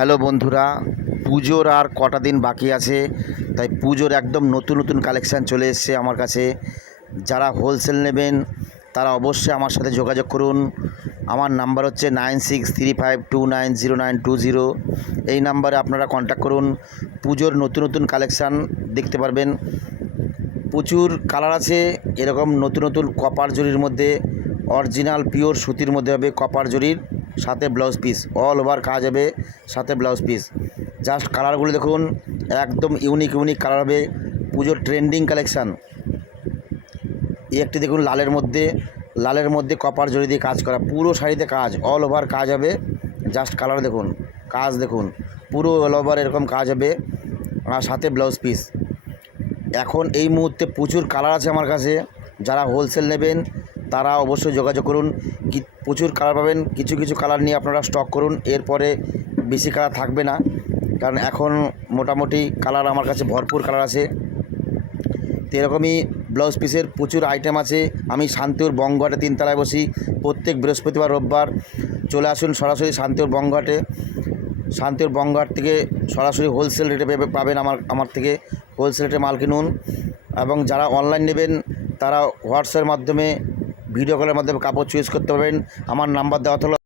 Hello বন্ধুরা, পুজোর আর কটা দিন বাকি আছে, তাই পুজোর একদম নতুন নতুন কালেকশান চলে এসছে আমার কাছে। যারা হোলসেল নেবেন তারা অবশ্যই আমার সাথে যোগাযোগ করুন। আমার নাম্বার হচ্ছে 9635290920। এই নাম্বারে আপনারা কন্ট্যাক্ট করুন। পুজোর নতুন নতুন কালেকশান দেখতে পারবেন। প্রচুর কালার আছে। এরকম নতুন নতুন কপার জরির মধ্যে, অরিজিনাল পিওর সুতির মধ্যে হবে কপার জরির, সাথে ব্লাউজ পিস, অল ওভার কাজ হবে, সাথে ব্লাউজ পিস। জাস্ট কালারগুলো দেখুন, একদম ইউনিক ইউনিক কালার হবে। পুজোর ট্রেন্ডিং কালেকশান। এই একটি দেখুন লালের মধ্যে কপার জরি দিয়ে কাজ করা, পুরো শাড়িতে কাজ, অল ওভার কাজ হবে। জাস্ট কালার দেখুন, কাজ দেখুন, পুরো অল ওভার এরকম কাজ হবে, আর সাথে ব্লাউজ পিস। এখন এই মুহূর্তে প্রচুর কালার আছে আমার কাছে। যারা হোলসেল নেবেন তারা অবশ্যই যোগাযোগ করুন। প্রচুর কালার পাবেন। কিছু কিছু কালার নিয়ে আপনারা স্টক করুন, এরপরে বেশি কালার থাকবে না, কারণ এখন মোটামুটি কালার আমার কাছে ভরপুর কালার আছে। তো এরকমই ব্লাউজ পিসের প্রচুর আইটেম আছে। আমি শান্তিপুর বঙ্গঘাটে 3 তলায় বসি প্রত্যেক বৃহস্পতিবার রোববার। চলে আসুন সরাসরি শান্তিপুর বঙ্গঘাটে। শান্তিপুর বঙ্গঘাট থেকে সরাসরি হোলসেল রেটে পাবেন আমার থেকে। হোলসেল রেটে মাল কিনুন। এবং যারা অনলাইন নেবেন তারা হোয়াটসঅ্যাপের মাধ্যমে, ভিডিও কলের মাধ্যমে কাপড় চয়েস করতে পারবেন। আমার নাম্বার দেওয়া হলো।